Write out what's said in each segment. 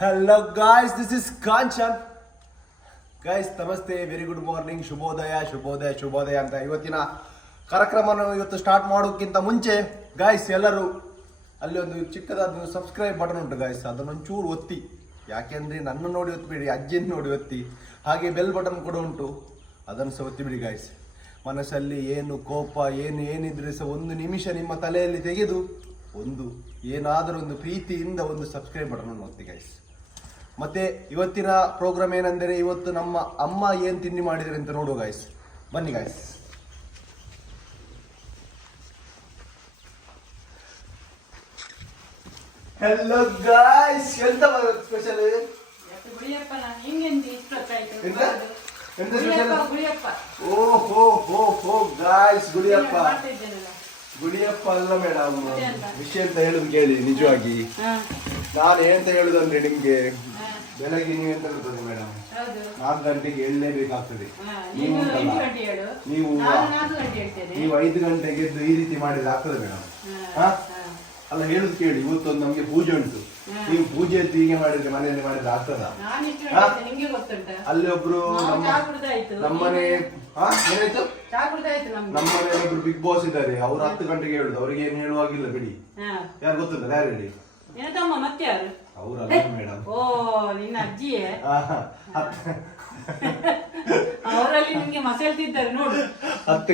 Hello guys, this is Kanchan. Guys ನಮಸ್ತೆ, very good morning, ಶುಭೋದಯ ಅಂತ ಇವತ್ತಿನ ಕಾರ್ಯಕ್ರಮವನ್ನು ಇವತ್ತು ಸ್ಟಾರ್ಟ್ ಮಾಡೋಕ್ಕಿಂತ ಮುಂಚೆ ಗೈಸ್ ಎಲ್ಲರೂ ಅಲ್ಲಿ ಒಂದು ಚಿಕ್ಕದಾದ ಸಬ್ಸ್ಕ್ರೈಬ್ ಬಟನ್ ಉಂಟು ಗೈಸ್, ಅದನ್ನೊಂಚೂರು ಒತ್ತಿ. ಯಾಕೆಂದರೆ ನನ್ನ ನೋಡಿ ಒತ್ತಿಬಿಡಿ, ಅಜ್ಜಿನ ನೋಡಿ ಒತ್ತಿ. ಹಾಗೆ ಬೆಲ್ ಬಟನ್ ಕೂಡ ಉಂಟು, ಅದನ್ನು ಸಹ ಒತ್ತಿಬಿಡಿ ಗೈಸ್. ಮನಸ್ಸಲ್ಲಿ ಏನು ಕೋಪ ಏನಿದ್ರೆ ಸಹ ಒಂದು ನಿಮಿಷ ನಿಮ್ಮ ತಲೆಯಲ್ಲಿ ತೆಗೆದು ಏನಾದರೂ ಒಂದು ಪ್ರೀತಿಯಿಂದ ಒಂದು ಸಬ್ಸ್ಕ್ರೈಬ್ ಬಟನ್ ಒತ್ತಿ ಗೈಸ್. ಮತ್ತೆ ಇವತ್ತಿನ ಪ್ರೋಗ್ರಾಮ್ ಏನಂದರೆ, ಇವತ್ತು ನಮ್ಮ ಅಮ್ಮ ಏನು ತಿಂಡಿ ಮಾಡಿದರೆ ಅಂತ ನೋಡುವ ಗಾಯ್ಸ್. ಬನ್ನಿ ಗಾಯ್ಸ್. ಹೆಲೋ ಗಾಯ್ಸ್, ಎಂತ ಸ್ಪೆಷಲ್? ಓಹೋ ಗಾಯ್ಸ್, ಗುಡಿಯಪ್ಪ ಅಲ್ಲ ಮೇಡಮ್. ವಿಷಯ ಅಂತ ಹೇಳುದು ಕೇಳಿ. ನಿಜವಾಗಿ ನಾನು ಏನಂತ ಹೇಳುದಂದ್ರೆ, ನಿಮ್ಗೆ ಬೆಳಗ್ಗೆ ನೀವೆಂತ ಹೇಳ್ತದೆ ಮೇಡಮ್, 4 ಗಂಟೆಗೆ ಎಳ್ಳಲೇಬೇಕಾಗ್ತದೆ. ನೀವು 5 ಗಂಟೆಗೆ ಎದ್ದು ಈ ರೀತಿ ಮಾಡಿದ್ರೆ ಆಗ್ತದೆ ಮೇಡಮ್? ಅಲ್ಲ, ಹೇಳುದು ಕೇಳಿ. ಇವತ್ತೊಂದು ನಮ್ಗೆ ಪೂಜೆ ಉಂಟು. ನೀವು ಪೂಜೆ ಎದ್ದು ಹೀಗೆ ಮಾಡಿದ್ರೆ ಮನೆಯಲ್ಲಿ ಮಾಡಿದ್ರೆ ಆಗ್ತದ? ಅಲ್ಲಿ ಒಬ್ರು ನಮ್ಮನೆ ಏನಾಯ್ತು, ನಮ್ಮನೆ ಒಬ್ರು ಬಿಗ್ ಬಾಸ್ ಇದ್ದಾರೆ. ಅವ್ರು 10 ಗಂಟೆಗೆ ಹೇಳುದು. ಅವ್ರಿಗೆ ಏನು ಹೇಳುವಾಗಿಲ್ಲ ಬಿಡಿ. ಯಾರು ಗೊತ್ತಿಲ್ಲ? ಯಾರು ಹೇಳಿ? ಅವರಲ್ಲ ಮೇಡಮ್, ನಿನ್ನ ಅಜ್ಜಿಯೇ. ಅವರಲ್ಲಿ ನಿಮ್ಗೆ ಮಸಳ್ತಿದ್ದಾರೆ ನೋಡು. 10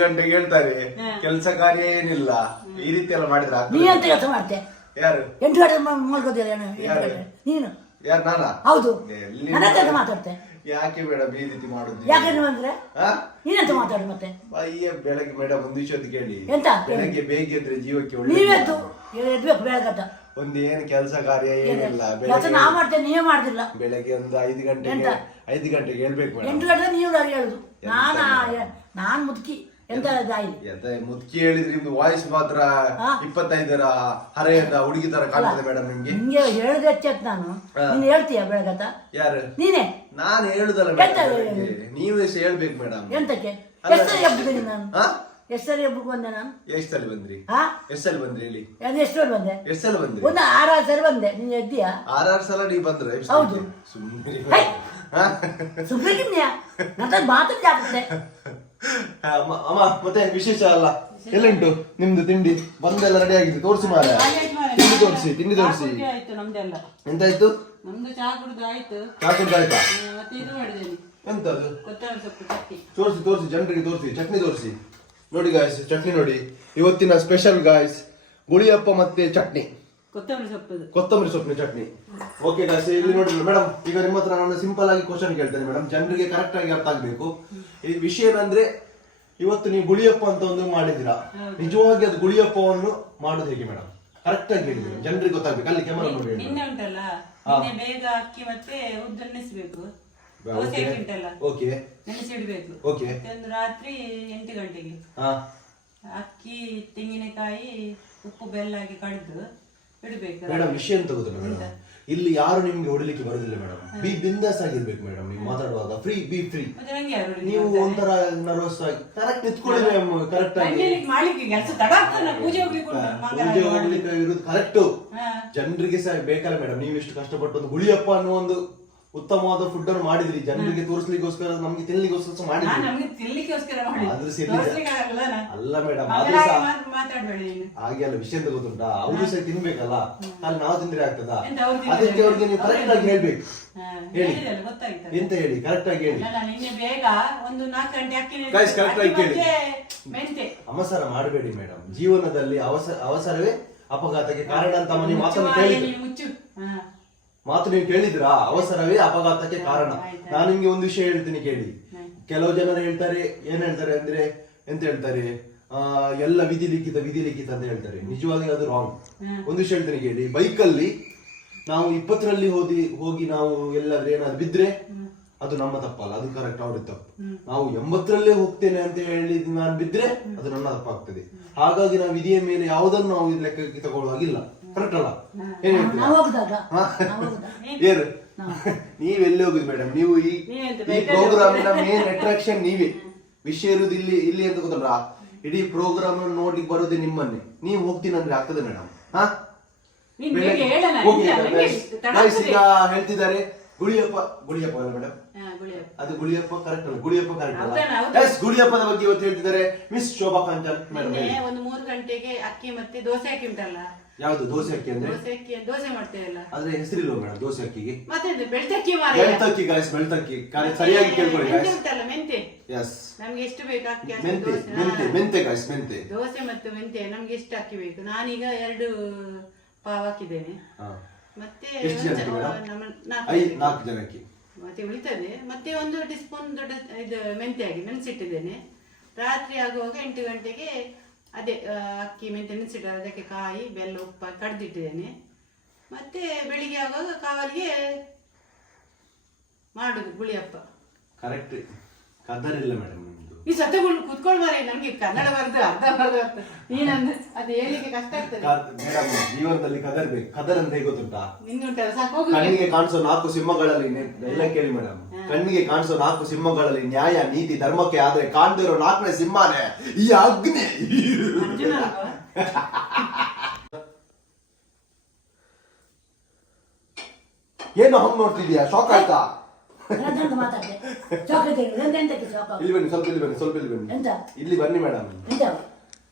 ಗಂಟೆಗೆ ಹೇಳ್ತಾರೆ, ಕೆಲಸ ಕಾರ್ಯ ಏನಿಲ್ಲ. ಈ ರೀತಿ ಎಲ್ಲ ಮಾಡಿದ್ರೆ ನೀ ಅಂತ ಕೆಲಸ ಮಾಡ್ತೆ. ಯಾರು 8 ಗಂಟೆ ಮಲ್ಕೋದಿಲ್ಲ ನೀನು? ಯಾರು? ನಾನಾ? ಹೌದು, ಮಾತಾಡ್ತೆ. ಯಾಕೆ ಮೇಡಮ್ ಈ ರೀತಿ ಮಾಡುದು? ಯಾಕೆ ಅಂದ್ರೆ ನೀನಂತ ಮಾತಾಡು ಮತ್ತೆ. ಅಯ್ಯ, ಬೆಳಗ್ಗೆ ಮೇಡಮ್ ಒಂದು ವಿಷಯ ಕೇಳಿ. ಎಂತ? ಬೆಳಗ್ಗೆ ಬೇಗ ಎದ್ರೆ ಜೀವಕ್ಕೆ ಒಳ್ಳೆ. ನೀವೆದ್ದು ಎದ್ಬೇಕು ಬೆಳಗತ್ತ. ಒಂದು ಏನು ಕೆಲಸ ಕಾರ್ಯ ಏನಿಲ್ಲ. ನಾ ಮಾಡ್ತೇನೆ, ನೀವೇ ಮಾಡ್ತಿಲ್ಲ. ಬೆಳಗ್ಗೆ ಒಂದು 5 ಗಂಟೆಗೆ ಹೇಳ್ಬೇಕು ಮೇಡಮ್. 8 ಗಂಟೆ ನೀವು ಹೇಳುದು. ನಾನ್ ಮುದುಕಿ ಎಂತ ಮುದುಕಿ ಹೇಳಿದ್ರೆ ನಿಮ್ದು ವಾಯ್ಸ್ ಮಾತ್ರ 25ರ ಹರೆಯದ ಹುಡುಗಿ ತರ ಕಾಣ್ತದೆ ಮೇಡಮ್. ನಿಮ್ಗೆ ಹೇಳುದು ಹೆಚ್ಚತ್. ನಾನು ನೀನ್ ಹೇಳ್ತೀಯ ಬೆಳಗತ್ತ? ಯಾರು? ನೀನೇ. ನಾನು ಹೇಳುದಲ್ಲ, ನೀವೇ ಹೇಳ್ಬೇಕು ಮೇಡಮ್. ಎಂತಕ್ಕೆ? ಎಷ್ಟು ಹಬ್ಬಕ್ಕೆ ನಾನು ಎಷ್ಟು ಸರಿ ಹಬ್ಬಕ್ಕೆ ಬಂದೆ ನಾನು? ಎಷ್ಟು ಸಲ ಬಂದ್ರಿ? ಹೇಳಿ. ಎಷ್ಟು ಸಲ ಬಂದೆ? ಎಷ್ಟು ಸಲ ಬಂದ್ರಿ? ಒಂದು 6 ಸಲ ಬಂದೆ. ನೀನ್ ಎದ್ದೀಯಾ? 6 ಸಲ ನೀವು ಬಂದ್ರೆ? ಹೌದು. ಸುಮ್ಮನೆ ಮಾತಾಡ್ತದೆ. ಅಮ್ಮ, ಮತ್ತೆ ವಿಶೇಷ ಅಲ್ಲ? ಎಲ್ಲುಂಟು ನಿಮ್ದು ತಿಂಡಿ? ಬಂದೆಲ್ಲ ರೆಡಿ ಆಗಿದೆ. ತೋರಿಸಿ ಮಾರ, ತಿಂಡಿ ತೋರಿಸಿ. ಎಂತಾಯ್ತು? ಚಾ ಕುಡ್ದಾಯ್ತಾ? ಎಂತದು? ತೋರಿಸಿ ಜನರಿಗೆ ತೋರಿಸಿ. ಚಟ್ನಿ ತೋರಿಸಿ. ನೋಡಿ ಗಾಯ್ಸ್, ಚಟ್ನಿ ನೋಡಿ. ಇವತ್ತಿನ ಸ್ಪೆಷಲ್ ಗಾಯ್ಸ್, ಗುಳಿಯಪ್ಪ ಮತ್ತೆ ಚಟ್ನಿ, ಕೊತ್ತಂಬರಿ ಸೊಪ್ಪಿನ ಚಟ್ನಿ. ಓಕೆ ಗಾಯ್ಸ್, ಇಲ್ಲಿ ನೋಡಿ ಮೇಡಮ್. ಈಗ ನಿಮ್ಮ ಹತ್ರ ನಾನು ಸಿಂಪಲ್ ಆಗಿ ಕ್ವಶನ್ ಕೇಳ್ತೇನೆ ಮೇಡಮ್, ಜನರಿಗೆ ಕರೆಕ್ಟ್ ಆಗಿ ಅರ್ಥ ಆಗ್ಬೇಕು. ಈ ವಿಷಯ ಏನಂದ್ರೆ, ಇವತ್ತು ನೀವು ಗುಳಿಯಪ್ಪ ಅಂತ ಒಂದು ಮಾಡಿದ್ದೀರಾ. ನಿಜವಾಗಿ ಅದು ಗುಳಿಯಪ್ಪವನ್ನು ಮಾಡೋದು ಹೇಗೆ ಮೇಡಮ್? ಕರೆಕ್ಟ್ ಆಗಿ ಹೇಳಿ, ಜನರಿಗೆ ಗೊತ್ತಾಗ್ಬೇಕು. ಅಲ್ಲಿ ಕ್ಯಾಮರಾ ನೋಡಿ. ಬೇಗ ಅಕ್ಕಿ ಮತ್ತೆ ಉದ್ದು ನೆನೆಸಬೇಕು. ಓಕೆ, ನೆನೆಸಿಡ್ಬೇಕು. ಓಕೆ. ರಾತ್ರಿ 8 ಗಂಟೆಗೆ ಅಕ್ಕಿ, ತೆಂಗಿನಕಾಯಿ, ಉಪ್ಪು, ಬೆಲ್ಲ ಹಾಕಿ ಕಡಿದು ಇಡ್ಬೇಕು. ಮೇಡಮ್, ವಿಷಯ ಎಂತ ಗೊತ್ತಿಲ್ಲ ಮೇಡಮ್, ಇಲ್ಲಿ ಯಾರು ನಿಮ್ಗೆ ಹೊಡಿಲಿಕ್ಕೆ ಬರುದಿಲ್ಲ ಮೇಡಮ್. ಬಿ ಬಿಂದಾಸ್ ಆಗಿರ್ಬೇಕು ಮೇಡಮ್. ನೀವು ಮಾತಾಡುವಾಗ ಬಿ ಫ್ರೀ. ನೀವು ಒಂಥರ ನರ್ವಸ್ ಆಗಿ ಕರೆಕ್ಟ್ ಎತ್ಕೊಳ್ಳಿ ಮ್ಯಾಮ್. ಕರೆಕ್ಟ್ ಆಗಿ ಪೂಜೆ ಹೋಗ್ಲಿಕ್ಕೆ ಇರುದು ಕರೆಕ್ಟ್. ಜನರಿಗೆ ಸಹ ಬೇಕಲ್ಲ ಮೇಡಮ್. ನೀವು ಎಷ್ಟು ಕಷ್ಟಪಟ್ಟು ಒಂದು ಗುಳಿಯಪ್ಪ ಅನ್ನೋ ಒಂದು ಉತ್ತಮವಾದ ಫುಡ್ ಅನ್ನು ಮಾಡಿದ್ರಿ. ಜನರಿಗೆ ತೋರಿಸ್ಲಿಕ್ಕೋಸ್ಕರ, ನಮ್ಗೆ ತಿನ್ಲಿಕ್ಕೋಸ್ಕರ ಮಾಡಿದ್ರಿ. ಅಲ್ಲ ಮೇಡಮ್, ಹಾಗೆ ಅಲ್ಲ. ವಿಷಯ ಅಂತ ಗೊತ್ತುಂಟಾ? ಅವರು ಸಹ ತಿನ್ಬೇಕಲ್ಲ. ಅಲ್ಲಿ ನಾವು ತಿಂದ್ರೆ ಆಗ್ತದ? ಅದಕ್ಕೆ ಅವ್ರಿಗೆ ನೀವು ಕರೆಕ್ಟ್ ಆಗಿ ಹೇಳ್ಬೇಕು. ಹೇಳಿ, ಎಂತ ಹೇಳಿ, ಕರೆಕ್ಟ್ ಆಗಿ ಹೇಳಿ. ಕರೆಕ್ಟ್ ಆಗಿ ಕೇಳಿ. ಅವಸರ ಮಾಡಬೇಡಿ ಮೇಡಮ್. ಜೀವನದಲ್ಲಿ ಅವಸರವೇ ಅಪಘಾತಕ್ಕೆ ಕಾರಣ ಅಂತ ನೀವು ಮಾತು ನೀವು ಕೇಳಿದ್ರಾ? ಅವಸರವೇ ಅಪಘಾತಕ್ಕೆ ಕಾರಣ. ನಾನು ನಿಮ್ಗೆ ಒಂದು ವಿಷಯ ಹೇಳ್ತೀನಿ ಕೇಳಿ. ಕೆಲವು ಜನರು ಹೇಳ್ತಾರೆ, ಏನ್ ಹೇಳ್ತಾರೆ ಅಂದ್ರೆ, ಎಂತ ಹೇಳ್ತಾರೆ, ಎಲ್ಲ ವಿಧಿ ಲಿಖಿತ ಅಂತ ಹೇಳ್ತಾರೆ. ನಿಜವಾಗಿ ಅದು ರಾಂಗ್. ಒಂದು ವಿಷಯ ಹೇಳ್ತೀನಿ ಕೇಳಿ. ಬೈಕಲ್ಲಿ ನಾವು 20ರಲ್ಲಿ ಹೋಗಿ ನಾವು ಎಲ್ಲಾದ್ರೆ ಏನಾದ್ರು ಬಿದ್ರೆ ಅದು ನಮ್ಮ ತಪ್ಪಲ್ಲ, ಅದು ಕರೆಕ್ಟ್, ಅವ್ರಿಗೆ ತಪ್ಪು. ನಾವು 80ರಲ್ಲೇ ಹೋಗ್ತೇನೆ ಅಂತ ಹೇಳಿ ನಾನು ಬಿದ್ರೆ ಅದು ನನ್ನ ತಪ್ಪಾಗ್ತದೆ. ಹಾಗಾಗಿ ನಾವು ವಿಧಿಯ ಮೇಲೆ ಯಾವುದನ್ನು ನಾವು ಲೆಕ್ಕಕ್ಕೆ ತಗೊಳ್ಳುವಾಗಿಲ್ಲ. ಕರೆಕ್ಟ್ ಅಲ್ಲ? ಏನ್ ಏನು ನೀವೆಲ್ಲಿ ಹೋಗುದು ಮೇಡಮ್? ನೀವು ಈ ಪ್ರೋಗ್ರಾಮಿನ ಮೇನ್ ಅಟ್ರಾಕ್ಷನ್ ನೀವೇ. ವಿಷಯ ಇರುವುದು ಇಲ್ಲಿ ಅಂತ ಗೊತ್ತಲ್ಲ. ಇಡೀ ಪ್ರೋಗ್ರಾಮ್ ನೋಡ್ಲಿಕ್ಕೆ ಬರೋದೇ ನಿಮ್ಮನ್ನೇ. ನೀವು ಹೋಗ್ತೀನಿ ಅಂದ್ರೆ ಆಗ್ತದೆ ಮೇಡಮ್? ನೀನ್ ಬೇಗ ಹೇಳಲ್ಲ, ಹೋಗಿ ಇಲ್ಲ, ನಂಗೆ guys. ತಡ Guys, ಆಗ್ತದೆ. ಈಗ ಹೇಳ್ತಿದ್ದಾರೆ ಗುಳಿಯಪ್ಪ ಅಲ್ಲ ಮೇಡಮ್, ಗುಳಿಯಪ್ಪ. ಅದು ಗುಳಿಯಪ್ಪ ಕರೆಕ್ಟ್ ಅಲ್ಲ, ಗುಳಿಯಪ್ಪ ಕರೆಕ್ಟ್ ಅಲ್ಲ. ಹೌದಾ, ಹೌದಾ. Guys, ಗುಳಿಯಪ್ಪದ ಬಗ್ಗೆ ಇವತ್ತು ಹೇಳ್ತಿದ್ದಾರೆ ಮಿಸ್ ಶೋಭಾ ಕಾಂಚನ್ ಮೇಡಮ್. ನಿನ್ನೆ ಒಂದು 3 ಗಂಟೆಗೆ ಅಕ್ಕಿ ಮತ್ತೆ ದೋಸೆ ಅಕ್ಕಿ ಉಂಟಲ್ಲ, ಯಾವ್ದು ದೋಸೆ ಅಕ್ಕಿ ಅಂದ್ರೆ? ದೋಸೆ ಮಾಡ್ತೇವಲ್ಲ, ಆದ್ರೆ ಹೆಸರಿಲ್ವ ಮೇಡಮ್ ದೋಸೆ ಅಕ್ಕಿಗೆ? ಮತ್ತೆ ಬೆಳ್ತಕ್ಕಿ ಮಾರ, ಬೆಳ್ತಕ್ಕಿ ಗಾಯ್ಸ್, ಬೆಳ್ತಕ್ಕಿ ಸರಿಯಾಗಿ ಕೇಳ್ಕೊಳ್ಳಿ ಮೆಂತೆ ಗಾಯ್ಸ್. ಉಂಟಲ್ಲ, ಮೆಂತೆ. ಎಸ್, ನಮ್ಗೆ ಎಷ್ಟು ಬೇಕು ಅಕ್ಕಿ ಅಷ್ಟು ಮೆಂತೆ ದೋಸೆ. ಮೆಂತೆ ಮೆಂತೆ ಗಾಯ್ಸ್, ಮೆಂತೆ. ದೋಸೆ ಮತ್ತು ಮೆಂತೆ ನಮ್ಗೆ ಎಷ್ಟು ಅಕ್ಕಿ ಬೇಕು? ನಾನೀಗ 2 ಪಾವ್ ಹಾಕಿದ್ದೇನೆ. ಹಾ. ಮತ್ತೆ ಎಷ್ಟು ಜನಕ್ಕೆ ಮೇಡಮ್? ನಮ್ಮ 4 ಜನಕ್ಕೆ. ಮತ್ತೆ ಉಳಿತದೆ. ಮತ್ತೆ 1 ಟೀಸ್ಪೂನ್ ದೊಡ್ಡ ಇದು ಮೆಂತೆ ಹಾಕಿ ನೆನೆಸಿಟ್ಟಿದ್ದೇನೆ. ರಾತ್ರಿ ಆಗುವಾಗ 8 ಗಂಟೆಗೆ ಅದೇ ಅಕ್ಕಿ ಮೆಂತೆ ನೆನೆಸಿಟ್ಟು ಅದಕ್ಕೆ ಕಾಯಿ ಬೆಲ್ಲ ಉಪ್ಪು ಕಡ್ದಿಟ್ಟಿದ್ದೇನೆ. ಮತ್ತೆ ಬೆಳಿಗ್ಗೆ ಆಗುವಾಗ ಕಾವಲಿಗೆ ಮಾಡುದು ಗುಳಿಯಪ್ಪ. ಕರೆಕ್ಟ್, ಕದರಿಲ್ಲ ಮೇಡಮ್ ನಿಮ್ದು. ಈ ಸತ್ತ ಕುತ್ಕೊಳ್ಬಾರಿ, ನಮ್ಗೆ ಕನ್ನಡ ಬರ್ದು ಅರ್ಧ ಬರ್ದು ನೀನಂದ್ರೆ ಅದು ಹೇಳಿಕ್ಕೆ ಕಷ್ಟ ಆಗ್ತದೆ ಮೇಡಮ್. ಜೀವನದಲ್ಲಿ ಕದರ್ಬೇಕು. ಕದರ್ ಅಂತ ಹೇಗೆ ಗೊತ್ತುಂಟಾ? ನಿನ್ನುಂಟಲ್ಲ ಸಾಕು ಹೋಗು. ಕಣ್ಣಿಗೆ ಕಾಣಿಸೋ 4 ಸಿಂಹಗಳಲ್ಲಿ ಎಲ್ಲ ಕೇಳಿ ಮೇಡಮ್. ಕಣ್ಣಿಗೆ ಕಾಣಿಸೋ 4 ಸಿಂಹಗಳಲ್ಲಿ ನ್ಯಾಯ ನೀತಿ ಧರ್ಮಕ್ಕೆ ಆದ್ರೆ ಕಾಣ್ದಿರೋ 4ನೇ ಸಿಂಹನೇ ಈ ಅಗ್ನಿ. ಅರ್ಜುನ ಅಲ್ವಾ? ಏನು ಹಂಗ್ ನೋಡ್ತಿದ್ಯಾ? ಶಾಕ್ ಆಯ್ತಾ? ಮಾತಾಡ್ದೆ ಚಾಕ್ಲೇಟ್ ಎಂತಕ್ಕೆ ಶಾಕ್ ಇಲ್ಲಿ ಬನ್ನಿ, ಸ್ವಲ್ಪ ಇಲ್ಲಿ ಬನ್ನಿ, ಸ್ವಲ್ಪ ಇಲ್ಲಿ ಬನ್ನಿ. ಎಂತ ಇಲ್ಲಿ ಬನ್ನಿ ಮೇಡಮ್. ಎಂತ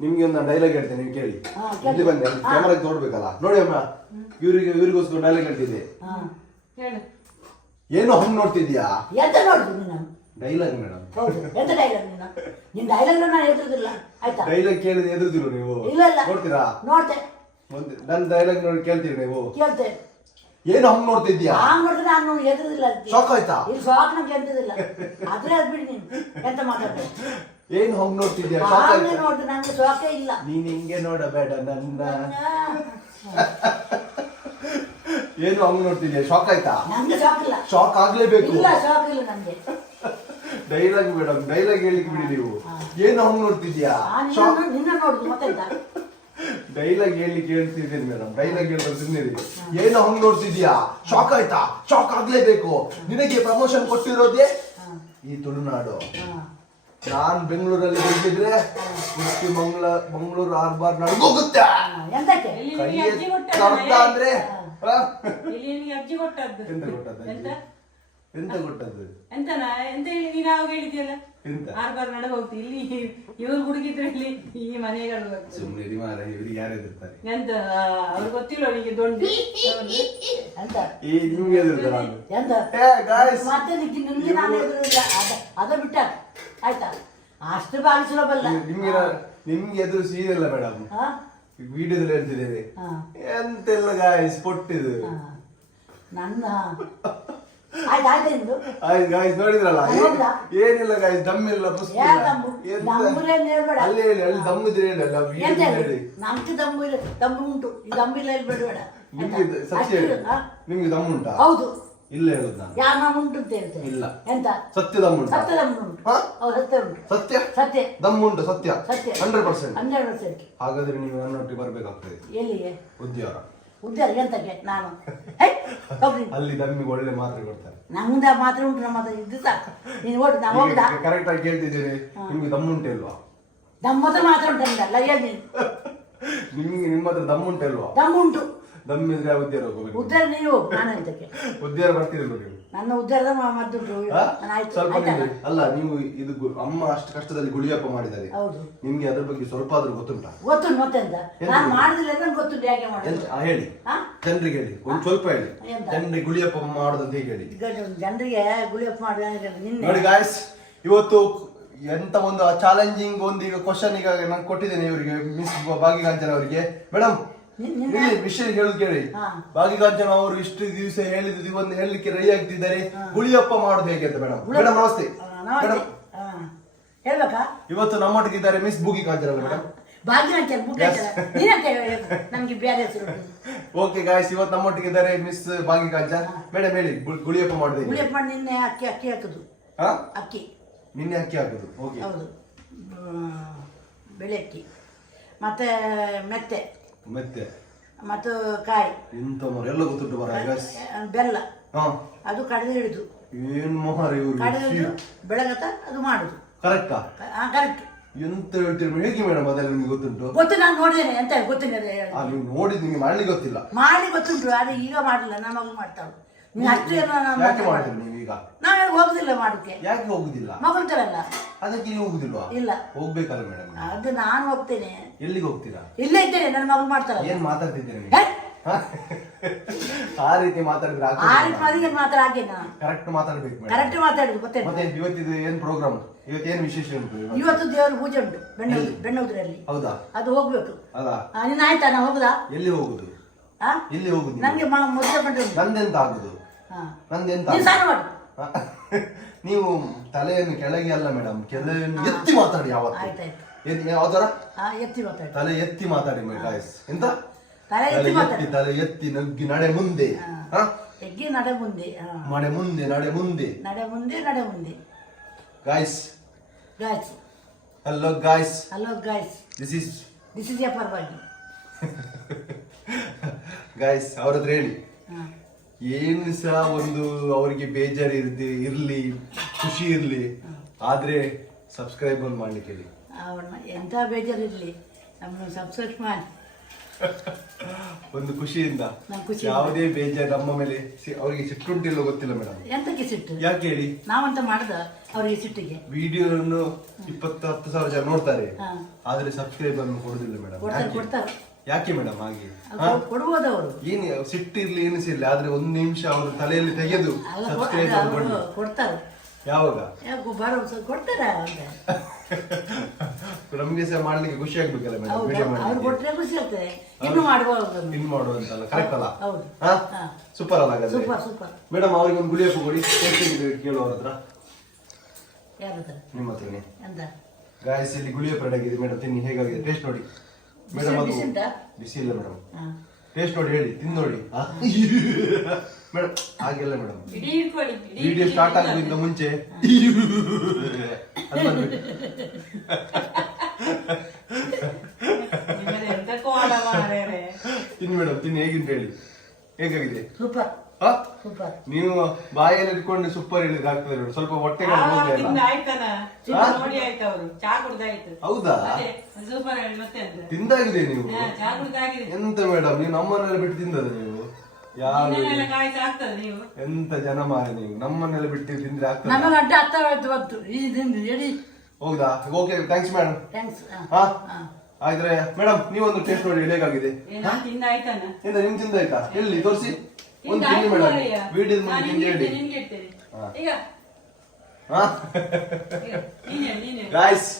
ನಿಮ್ಗೆ ಒಂದು ಡೈಲಾಗ್ ಹೇಳ್ತೇನೆ, ನೀವು ಕೇಳಿ. ಹಾ, ಕೇಳಿ. ಇಲ್ಲಿ ಬನ್ನಿ, ಕ್ಯಾಮರಾಗೆ ನೋಡ್ಬೇಕಲ್ಲ. ನೋಡಿ ಅಮ್ಮ, ಇವ್ರಿಗೋಸ್ಕರ ಡೈಲಾಗ್ ಹೇಳ್ತಿದ್ದೆ. ಹಾ ಹೇಳು. ಏನು ಹಂಗ್ ನೋಡ್ತಿದ್ಯಾ? ಎಂತ ನೋಡುದು ನೀನು? Dialogue madam. ಹೌದು, ಎಂತ ಡೈಲಾಗ್ ನೀನು? ನಿನ್ ಡೈಲಾಗ್ ನಾನು ಎದುರುದಿಲ್ಲ ಆಯ್ತಾ? ಡೈಲಾಗ್ ಕೇಳಿದ್ರೆ ಎದುರುದಿರು ನೀವು? ಇಲ್ಲ ಇಲ್ಲ ನೋಡ್ತೀರಾ? ನೋಡ್ತೆ, ನನ್ನ ಡೈಲಾಗ್ ನೋಡಿ ಕೇಳ್ತೀರಿ ನೀವು? ಕೇಳ್ತೆ. ಏನು ಹಂಗ್ ನೋಡ್ತಿದ್ಯಾ? ನಾನ್ ನೋಡಿದ್ರೆ ನಾನು ಎದುರುದಿಲ್ಲ ಅದಕ್ಕೆ. ಶಾಕ್ ಆಯ್ತಾ? ಇಲ್ಲಿ ಶಾಕ್ ನಂಗೆ ಎಂತದಿಲ್ಲ. ಆದ್ರೆ ಅದ್ ಬಿಡಿ ನೀನು ಎಂತ ಮಾತಾಡ್ದೆ. ಏನ್ ಹಂಗ್ ನೋಡ್ತಿದ್ಯಾ? ಶಾಕ್ ಆಮೇಲೆ ಆಯ್ತಾ? ನೋಡ್ದೆ ನಂಗೆ ಶಾಕೇ ಇಲ್ಲ. ನೀನ್ ಹಿಂಗೆ ನೋಡಬೇಡ ನನ್ನ. ಏನು ಹಂಗ್ ನೋಡ್ತಿದ್ಯಾ? ಶಾಕ್ ಆಯ್ತಾ? ನಂಗೆ ಶಾಕ್ ಇಲ್ಲ. ಶಾಕ್ ಆಗ್ಲೇಬೇಕು. ಇಲ್ಲ ಶಾಕ್ ಇಲ್ಲ ನಂಗೆ. ಡೈಲಾಗ್ ಮೇಡಮ್, ಡೈಲಾಗ್ ಹೇಳಿಕ್ ಬಿಡಿ ನೀವು. ಏನು ಹಂಗ್ ನೋಡ್ತಿದ್ಯಾ? ನಿನ್ನ ನೋಡುದು ಮತ್ತೆಂತ? ಡೈಲಾಗ್ ಹೇಳಿಕ್ ಹೇಳ್ತಿದ್ದೀನಿ ಮೇಡಮ್. ಡೈಲಾಗ್ ಹೇಳಿದ್ರೆ ಸುಮ್ಮನೆ. ಏನು ಹಂಗ್ ನೋಡ್ತಿದ್ಯಾ? ಶಾಕ್ ಆಯ್ತಾ? ಶಾಕ್ ಆಗ್ಲೇಬೇಕು. ನಿನಗೆ ಪ್ರಮೋಷನ್ ಕೊಟ್ಟಿರೋದೇ ಈ ತುಳುನಾಡು. ನಾನ್ ಬೆಂಗಳೂರಲ್ಲಿ ಗೆದ್ದಿದ್ರೆ ಮುಷ್ಟಿ ಮಂಗಳೂರು ಆರ್ಬಾರ್ ನಡ್ಗೋಗುತ್ತೆ. ಎಂತಕ್ಕೆ? ಇಲ್ಲಿ ಕೈ ನಿನಗೆ ಅಜ್ಜಿ ಎತ್ತ ಕೊಟ್ಟದ್ದು ಅಂದ್ರೆ ಇಲ್ಲಿ ನಿನಗೆ ಅಜ್ಜಿ ಕೊಟ್ಟದ್ದು. ಎಂತ ಕೊಟ್ಟದ್ದು? ಎಂತ ಎಂತ ಕೊಟ್ಟದ್ದು? ಎಂತನಾ? ಎಂತ ಹೇಳಿ ನೀನು ಆವಾಗ ಹೇಳಿದ್ಯಲ್ಲ, ಎಂತ? ಆರ್ಬಾರ್ ನಡ ಹೋಗ್ತಿ. ಇಲ್ಲಿ ಇವ್ರು ಹುಡುಗಿದ್ರೆ ಇಲ್ಲಿ ಈ ಮನೆಗಳು ಸುಮ್ಮನೆ ಮಾರ, ಇವ್ರಿಗೆ ಯಾರು ಎದುರ್ತಾರೆ? ಎಂತ ಅವ್ರು ಗೊತ್ತಿಲ್ಲ ಅವನಿಗೆ ದೊಡ್ಡ ಎಂತ? ಈ ನಿಮ್ಗೆ ಎದುರ್ತಾರೆ ನಾನು. ಎಂತ? ಏ ಗಾಯ್ಸ್, ಮತ್ತೆ ನಿಮ್ಗೆ ನಾನು ಎದುರಿಲ್ಲ. ಅದ ಬಿಟ್ಟಾಕ ಆಯ್ತಾ? ಅಷ್ಟು ಬಾರಿ ಸುಲಭಲ್ಲ. ನಿಮ್ಗೆ ಎದುರು ಸೀರಿಯಲ್ಲ ಮೇಡಮ್. ಹಾ ವಿಡಿಯೋದಲ್ಲಿ ಹೇಳ್ತಿದ್ದೇವೆ. ಹಾ ಎಂತೆಲ್ಲ ಗಾಯ್ಸ್ ಪೊಟ್ಟಿದು. ನನ್ನ ಆಯ್ತು ಆಯ್ತು ಎಂದು ಆಯ್ತು ಗಾಯ್ಸ್, ನೋಡಿದ್ರಲ್ಲ? ಹೌದಾ? ಏನಿಲ್ಲ ಗಾಯ್ಸ್, ದಮ್ಮಿಲ್ಲ ಪುಸ್ತಕ. ಯಾರ್ ದಮ್ಮು? ದಮ್ಮುರೇನು ಹೇಳ್ಬೇಡ. ಅಲ್ಲಿ ಹೇಳಿ, ಅಲ್ಲಿ ದಮ್ಮಿದ್ರೆ ಹೇಳಿ, ಅಲ್ಲ ಎಂತ ವಿಡಿಯೋ ಹೇಳಿ? ಹೇಳಿ. ನಮ್ಗೆ ದಮ್ಮು ಇಲ್ಲ, ದಮ್ಮು ಉಂಟು. ಈ ದಮ್ಮಿಲ್ಲ ಹೇಳ್ಬೇಡ. ನಿಮ್ಗೆ ಸತ್ಯ ಹೇಳಿ. ನಿಮ್ಗೆ ದಮ್ಮುಂಟಾ? ಹೌದು. ಇಲ್ಲ ಹೇಳುದು ನಾನು. ಯಾರು ನಾವು ಉಂಟು ಅಂತ ಹೇಳ್ತೇವೆ. ಇಲ್ಲ. ಎಂತ? ಸತ್ಯ ದಮ್ಮುಂಟಾ? ಸತ್ಯ ದಮ್ಮು ಉಂಟು. ಹಾ? ಹೌದು, ಸತ್ಯ ಉಂಟು. ಸತ್ಯ ಸತ್ಯ ದಮ್ಮುಂಟು, ಸತ್ಯ ಸತ್ಯ 100%. 100%. ಹಾಗಾದ್ರೆ ನೀವು ನನ್ನೊಟ್ಟಿಗೆ ಬರ್ಬೇಕಾಗ್ತದೆ. ಎಲ್ಲಿಗೆ? ಉದ್ಯೋಗ. ಉದ್ಧಾರ ಎಂತಕ್ಕೆ? ನಾನು ಹೇ, ಹೋಗ್ರಿ. ಅಲ್ಲಿ ದಮ್ಮಿಗೆ ಒಳ್ಳೆ ಮಾತ್ರೆ ಕೊಡ್ತಾರೆ. ನಮ್ದ ಮಾತ್ರ ಉಂಟು, ನಮ್ಮ ಹತ್ರ ಇದು ಸಾಕು. ನೀನು ಓಡು, ನಾವು ಹೋಗುದಾ? ಕರೆಕ್ಟ್ ಆಗಿ ಕೇಳ್ತಿದ್ದೀರಿ. ನಿಮ್ಗೆ ದಮ್ಮುಂಟೆ ಇಲ್ವಾ? ನಮ್ಮ ಹತ್ರ ಮಾತ್ರ ಉಂಟಲ್ಲ, ಹೇಳಿ ನೀನು. ನಿಮ್ಗೆ ನಿಮ್ಮ ಹತ್ರ ದಮ್ಮುಂಟೆ ಇಲ್ವಾ? ದಮ್ಮು ಉಂಟು. ದಮ್ಮಿದ್ರೆ ಉದ್ಯೋಗ ಹೋಗ್ಬೇಕು. ಉದ್ಧಾರ ನೀವು ಹೋಗು, ನಾನು ಎಂತಕ್ಕೆ? ಉದ್ಯೋಗ ಬರ್ತಿರಲ್ವ ನೀವು? ನನ್ನ ಉದ್ಧಾರದ ಮದ್ದುಂಟು. ಆ? ಆಯ್ತು ಸ್ವಲ್ಪ ಆಯ್ತಲ್ಲ? ನಿಮ್ಗೆ- ಅಲ್ಲ, ನೀವು ಇದು ಅಮ್ಮ ಅಷ್ಟು ಕಷ್ಟದಲ್ಲಿ ಗುಳಿಯಪ್ಪ ಮಾಡಿದ್ದಾರೆ. ಹೌದು, ನಿಮ್ಗೆ ಅದ್ರ ಬಗ್ಗೆ ಸ್ವಲ್ಪ ಆದ್ರೂ ಗೊತ್ತುಂಟಾ? ಗೊತ್ತುಂಟು. ಮತ್ತೆಂತ? ನಾನು ಮಾಡುದಿಲ್ಲ ಅಂದ್ರೆ ಗೊತ್ತುಂಟು ಹೇಗೆ ಮಾಡೋದು. ಹೇಳಿ, ಹಾ? ಜನರಿಗೆ ಹೇಳಿ, ಒಂದು ಸ್ವಲ್ಪ ಹೇಳಿ. ಎಂತ? ಜನರಿಗೆ ಗುಳಿಯಪ್ಪ ಮಾಡೋದಂತ ಹೇಗೆ ಹೇಳಿ. ಈಗ ಜನರಿಗೆ ಗುಳಿಯಪ್ಪ ಮಾಡಿದ ನಿನ್ನೆ ನೋಡಿ ಗಾಯ್ಸ್, ಇವತ್ತು ಎಂತ ಒಂದು ಚಾಲೆಂಜಿಂಗ್ ಒಂದು ಈಗ ಕ್ವಶನ್ ಈಗ ನಾನು ಕೊಟ್ಟಿದ್ದೇನೆ ಇವರಿಗೆ, ಮಿಸ್ ಭಾಗ್ಯಕಾಂಚನ ಅವರಿಗೆ. ಮೇಡಮ್, ವಿಷಯ ಹೇಳುದು ಕೇಳಿ. ಹಾ. ಭಾಗ್ಯಕಾಂಚನ ಅವರು ಇಷ್ಟು ದಿವಸ ಹೇಳಿದ್ದು ಒಂದು ಹೇಳಲಿಕ್ಕೆ ರೆಡಿ ಆಗ್ತಿದ್ದಾರೆ. ಗುಳಿಯಪ್ಪ ಮಾಡೋದು ಹೇಗೆ ಅಂತ. ಮೇಡಮ್, ಮೇಡಮ್ ನಮಸ್ತೆ. ನಮಸ್ತೆ. ಮೇಡಮ್, ಹೇಳ್ಬೇಕಾ? ಇವತ್ತು ನಮ್ಮೊಟ್ಟಿಗೆ ಇದ್ದಾರೆ ಮಿಸ್ ಭೂಗಿ ಕಾಂಚನ ಅಲ್ಲ ಮೇಡಮ್? ಭಾಗ್ಯವಂತ ನೀನಂತ ನಮ್ಗೆ ಬೇರೆ ಹೆಸರು. ಓಕೆ ಗಾಯ್ಸ್, ಇವತ್ತು ನಮ್ಮೊಟ್ಟಿಗೆ ಇದ್ದಾರೆ ಮಿಸ್ ಭಾಗ್ಯಕಾಂಚನ್. ಮೇಡಮ್ ಹೇಳಿ, ಗುಳಿಯಪ್ಪ ಮಾಡೋದು ಹೇಗೆ? ಗುಳಿಯಪ್ಪ ಮಾಡಿ ನಿನ್ನೆ ಅಕ್ಕಿ ಹಾಕುದು. ಹಾ? ಅಕ್ಕಿ ನಿನ್ನೆ ಅಕ್ಕಿ ಹಾಕುದು. ಓಕೆ. ಹೌದು, ಬೆಳೆ ಅಕ್ಕಿ ಮತ್ತೆ ಮೆತ್ತೆ ಮತ್ತೆ ಮತ್ತು ಕಾಯಿ ಎಂತ ಮರ ಎಲ್ಲ ಗೊತ್ತುಂಟು ಮರ ಗಾಯ್ಸ್. ಬೆಲ್ಲ ಹಾ, ಅದು ಕಡಿದು ಹಿಡಿದು ಏನ್ ಮೋಹರ ಇವರು. ಕಡಿದು ಹಿಡಿದು ಬೆಳಗತ್ತ ಅದು ಮಾಡುದು. ಕರೆಕ್ಟಾ? ಕರೆಕ್ಟ್. ಎಂತ ಹೇಳ್ತೀರಿ ಹೇಗೆ ಮೇಡಮ್ ಅದೆಲ್ಲ ನಿಮ್ಗೆ ಗೊತ್ತುಂಟು? ಗೊತ್ತು, ನಾನು ನೋಡಿದ್ದೇನೆ. ಎಂತ ಗೊತ್ತಿಲ್ಲ ನೀವು ನೋಡಿದ್ ನಿಮ್ಗೆ ಮಾಡ್ಲಿಕ್ಕೆ ಗೊತ್ತಿಲ್ಲ. ಮಾಡಿ ಗೊತ್ತುಂಟು, ಆದ್ರೆ ಈಗ ಮಾಡಿಲ್ಲ. ನಮ್ಮ ಮಗಳು ಮಾಡ್ತಾಳು. ನೀನು ಅಷ್ಟು ಯಾಕೆ ಮಾಡ್ತೀರಿ ನೀವು ಈಗ? ನಾವೇನು ಹೋಗುದಿಲ್ಲ ಮಾಡೋಕೆ. ಯಾಕೆ ಹೋಗುದಿಲ್ಲ? ಮಗಳ್ತಾಳಲ್ಲ, ಅದಕ್ಕೆ ನೀವು ಹೋಗುದಿಲ್ವಾ? ಇಲ್ಲ, ಹೋಗ್ಬೇಕಲ್ಲ ಮೇಡಮ್. ಅದು ನಾನು ಹೋಗ್ತೇನೆ. ಎಲ್ಲಿಗೆ ಹೋಗ್ತೀರಾ? ಇಲ್ಲೇ ಇದ್ದೇನೆ, ನನ್ನ ಮಗಳು ಮಾಡ್ತಾಳೆ. ಏನ್ ಮಾತಾಡ್ತಿದ್ದೀರಿ ನೀವು? ಹೇ? ಆ ರೀತಿ ಮಾತಾಡಿದ್ರೆ ಆ ರೀತಿ ಮಾತಿಗೆ ಮಾತ್ರ ಹಾಗೇನಾ? ಕರೆಕ್ಟ್ ಮಾತಾಡ್ಬೇಕು ಮೇಡಮ್. ಕರೆಕ್ಟ್ ಮಾತಾಡುದು ಗೊತ್ತೇನು? ಮತ್ತೆ ಇವತ್ತಿದು ಏನ್ ಪ್ರೋಗ್ರಾಮ್? ಇವತ್ತೇನು ವಿಶೇಷ ಉಂಟು? ಇವತ್ತು ದೇವರ ಪೂಜೆ ಉಂಟು ಬೆಣ್ಣೂದ್ರಲ್ಲಿ. ಹೌದಾ? ಅದು ಹೋಗ್ಬೇಕು. ಅಲ್ಲ ನಿನ್ನ ಆಯ್ತಾ? ನಾ ಹೋಗುದಾ? ಎಲ್ಲಿ ಹೋಗುದು? ಆ? ಎಲ್ಲಿ ಹೋಗುದು? ನಂಗೆ ಮೊದಲ ಬಂದು ನಂದೆಂತ ಆಗುದು? ನಂದೆಂತ ನೀನು ಸಾಕು ಮಾಡು. ನೀವು ತಲೆಯನ್ನು ಕೆಳಗೆ ಅಲ್ಲ ಮೇಡಮ್, ಕೆಳಯನ್ನು ಎತ್ತಿ ಮಾತಾಡಿ. ಯಾವತ್ತು ಆಯ್ತಾಯ್ತು, ಯಾವ್ದಾರ ಎತ್ತಿ ಮಾತಾಡಿ. ತಲೆ ಎತ್ತಿ ಮಾತಾಡಿ ಗಾಯ್ಸ್. ಎಂತ ತಲೆ ಎತ್ತಿ ಮಾತಾಡಿ. ತಲೆ ಎತ್ತಿ ನಗ್ಗಿ ನಡೆ ಮುಂದೆ. ಎಗ್ಗಿ ನಡೆ ಮುಂದೆ, ಮಡೆ ಮುಂದೆ, ನಡೆ ಮುಂದೆ, ನಡೆ ಮುಂದೆ, ನಡೆ ಮುಂದೆ. Guys, guys, hello guys, hello guys, this is ಯ ಪರವಾಗಿ. ಗಾಯ್ಸ್ ಅವ್ರ ಹತ್ರ ಹೇಳಿ, ಏನು ಸಹ ಒಂದು ಅವರಿಗೆ ಬೇಜಾರು ಇರ್ಲಿ, ಖುಷಿ ಇರ್ಲಿ, ಆದ್ರೆ ಸಬ್ಸ್ಕ್ರೈಬ್ ಒಂದು ಮಾಡ್ಲಿಕ್ಕೆ ಹೇಳಿ. ಅವನ್ನ ಎಂತ ಬೇಜಾರಿರ್ಲಿ, ನಮ್ಮನ್ನು ಸಬ್ಸ್ಕ್ರೈಬ್ ಮಾಡಿ. ಒಂದು ಖುಷಿಯಿಂದ, ಯಾವುದೇ ಬೇಜಾರು ನಮ್ಮ ಮೇಲೆ ಅವರಿಗೆ ಸಿಟ್ಟುಂಟಿಲ್ಲ ಗೊತ್ತಿಲ್ಲ ಮೇಡಮ್. ಎಂತಕ್ಕೆ ಸಿಟ್ಟು? ಯಾಕೆ ಹೇಳಿ? ನಾವಂತ ಮಾಡದ ಅವರಿಗೆ ಸಿಟ್ಟಿಗೆ. ವಿಡಿಯೋವನ್ನು 20,000 ಜನ ನೋಡ್ತಾರೆ, ಆದ್ರೆ ಸಬ್ಸ್ಕ್ರೈಬ್ ಅನ್ನು ಕೊಡುದಿಲ್ಲ ಮೇಡಮ್. ಕೊಡ್ತಾರೆ. ಯಾಕೆ ಮೇಡಮ್ ಹಾಗೆ? ಕೊಡ್ಬೋದು ಅವರು. ಏನು ಸಿಟ್ಟಿರ್ಲಿ ಏನಿಸಿರ್ಲಿ, ಆದ್ರೆ ಒಂದು ನಿಮಿಷ ಅವರು ತಲೆಯಲ್ಲಿ ತೆಗೆದು ಸಬ್ಸ್ಕ್ರೈಬ್ ಕೊಡ್ತಾರೆ. ಯಾವಾಗ ಕೊಡ್ತಾರೆ ನಮ್ಗೆ ಸಹ ಮಾಡ್ಲಿಕ್ಕೆ ಖುಷಿ ಆಗ್ಬೇಕಲ್ಲ ಮೇಡಮ್. ಅವ್ರು ಕೊಟ್ಟರೆ ಖುಷಿ ಆಗ್ತದೆ. ಇನ್ನು ಮಾಡುವಾಗ ಇನ್ ಮಾಡುವಂತಲ್ಲ, ಕರೆಕ್ಟ್ ಅಲ್ಲ? ಹೌದು, ಸೂಪರ್ ಅಲ್ಲ ಹಾಗಾದ್ರೆ? Super super. ಮೇಡಮ್ ಅವ್ರಿಗೆ ಒಂದು ಗುಳಿಯಪ್ಪ ಕೊಡಿ, ಕೇಳುವ ಹತ್ರ. ಯಾರ ಹತ್ರ? ನಿಮ್ಮ ಹತ್ರನೇ. ಎಂತ ಗಾಯಸ್ ಇಲ್ಲಿ ಗುಳಿಯಪ್ಪ ರೆಡಿ ಆಗಿದೆ ಮೇಡಮ್, ತಿನ್ನಿ. ಹೇಗಾಗಿದೆ ಟೇಸ್ಟ್ ನೋಡಿ ಮೇಡಮ್. ಅದು ಬಿಸಿ ಇಲ್ಲ ಮೇಡಮ್, ಟೇಸ್ಟ್ ನೋಡಿ, ಹೇಳಿ, ತಿಂದು ನೋಡಿ ಮೇಡಮ್. ಹಾಗೆಲ್ಲ ಮೇಡಮ್, ವಿಡಿಯೋ ಸ್ಟಾರ್ಟ್ ಆಗೋದ್ರಿಂದ ಮುಂಚೆ ತಿನ್ನಿ ಮೇಡಮ್, ತಿನ್ನಿ. ಹೇಗಿಂತ ಹೇಳಿ, ಹೇಗಾಗಿದೆ? Super super. ನೀವು ಬಾಯಲ್ಲಿ ಇಟ್ಕೊಂಡು ಸೂಪರ್ ಹೇಳಿದ್ರೆ ಆಗ್ತದೆ ನೋಡಿ, ಸ್ವಲ್ಪ ಹೊಟ್ಟೆ ಹೌದಾ? ತಿಂದಾಗಿದೆ ನೀವು? ಎಂತ ಮೇಡಮ್, ನೀವು ನಮ್ಮನ್ನೆಲ್ಲ ಬಿಟ್ಟು ತಿಂದದ ನೀವು? ಯಾವ ಎಂತ ಜನ ಮಾರ ನೀವು, ನಮ್ಮನ್ನೆಲ್ಲ ಬಿಟ್ಟು ತಿಂದ್ರೆ ಆಗ್ತದೆ? ನಮಗೆ ಅಡ್ಡ ಅರ್ಥವಾಯ್ತು ಹೇಳಿ. ಹೌದಾ? Okay, thanks madam. ಥ್ಯಾಂಕ್ಸ್. ಆಯ್ತ್ರೆ ಮೇಡಮ್, ನೀವೊಂದು ಟೇಸ್ಟ್ ನೋಡಿ, ಹೇಗಾಗಿದೆ? ಎಂತ ನಿಮ್ ತಿಂದಾಯ್ತಾ? ಎಲ್ಲಿ ತೋರಿಸಿ, ಒಂದು ತಿನ್ನಿ ಮೇಡಮ್. ವಿಡಿಯೋ ಮುಂದೆ ತಿಂದು ಹೇಳಿ. ಗಾಯ್ಸ್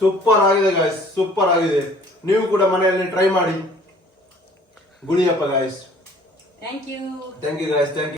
ಸೂಪರ್ ಆಗಿದೆ ಗಾಯ್ಸ್, ಸೂಪರ್ ಆಗಿದೆ. ನೀವು ಕೂಡ ಮನೆಯಲ್ಲಿ ಟ್ರೈ ಮಾಡಿ ಗುಳಿಯಪ್ಪ guys. Thank you guys, thank you.